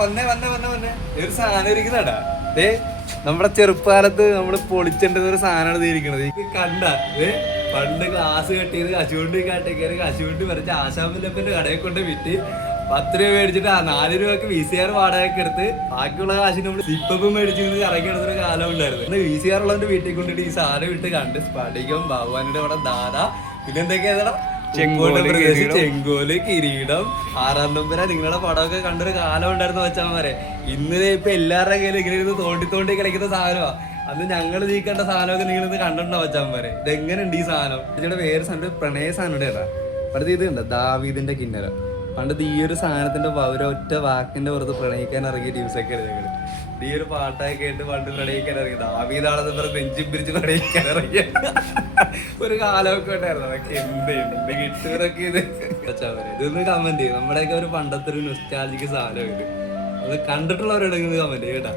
വന്നേ ഒരു സാധനം ഇരിക്കുന്നടാ. നമ്മുടെ ചെറുപ്പകാലത്ത് നമ്മള് പൊളിച്ചേണ്ടത് ഒരു സാധനമാണ് ഇരിക്കണത്. കണ്ട പണ്ട് ഗ്ലാസ് കെട്ടിയത് കശുവണ്ടി കാട്ടിക്കയറി കശുവണ്ടി വരച്ച് ആശാമ്പല്ലപ്പന്റെ കടയെ കൊണ്ട് വിറ്റ് 10 രൂപ മേടിച്ചിട്ട് 4 രൂപക്ക് VCR വാടകയൊക്കെ എടുത്ത് ബാക്കിയുള്ള കാശിന് നമ്മള് സിപ്പും മേടിച്ച് ഇറങ്ങി എടുത്തൊരു കാലം ഉണ്ടായിരുന്നു. VCR ഉള്ളവന്റെ വീട്ടിൽ കൊണ്ടിട്ട് ഈ സാധനം ഇട്ട് കണ്ട് സ്പടികം ഭഗവാനുടെ അവിടെ ദാദ പിന്നെന്തൊക്കെയാ ചെങ്കോല് കിരീടം 6-ാം നമ്പര നിങ്ങളുടെ പടമൊക്കെ കണ്ടൊരു കാലം ഉണ്ടായിരുന്നു വെച്ചാൽ ഇന്ന് ഇപ്പൊ എല്ലാവരുടെ കയ്യിലും ഇങ്ങനെ ഇരുന്ന് തോണ്ടി കളിക്കുന്ന സാധനമാ. അന്ന് ഞങ്ങൾ നീക്കേണ്ട സാധനമൊക്കെ നിങ്ങൾ ഇന്ന് കണ്ടിട്ടുണ്ടോ വെച്ചാൽ ഇതെങ്ങനെയുണ്ട് ഈ സാധനം? ഇതിന്റെ വേറെ സാധനം പ്രണയ സാധനം ഇടേടാ. പണ്ട് ഇത് ഉണ്ട് ദാവീദിന്റെ കിന്നരം. പണ്ട് ഈ ഒരു സാധനത്തിന്റെ ഒറ്റ വാക്കിന്റെ പുറത്ത് പ്രണയിക്കാൻ ഇറങ്ങിയ ടീംസൊക്കെ ഞങ്ങള് ഈ ഒരു പാട്ടൊക്കെ കേട്ട് പണ്ട് പ്രണയിക്കാൻ ഇറങ്ങി ദാവീദാണെന്ന് പറഞ്ഞ് നെഞ്ചും പിരിച്ച് പ്രണയിക്കാൻ ഇറങ്ങിയ ഒരു കാലമൊക്കെ ഉണ്ടായിരുന്നു. അതൊക്കെ എന്തുണ്ട് കിട്ടുന്നതൊക്കെ ഇതൊന്ന് കമന്റ് ചെയ്യും. നമ്മുടെയൊക്കെ ഒരു പണ്ടത്തെ ഒരു നൊസ്റ്റാൾജിക് സാധനം ഇത്. അത് കണ്ടിട്ടുള്ളവരോട് കമന്റ് കേട്ടാ.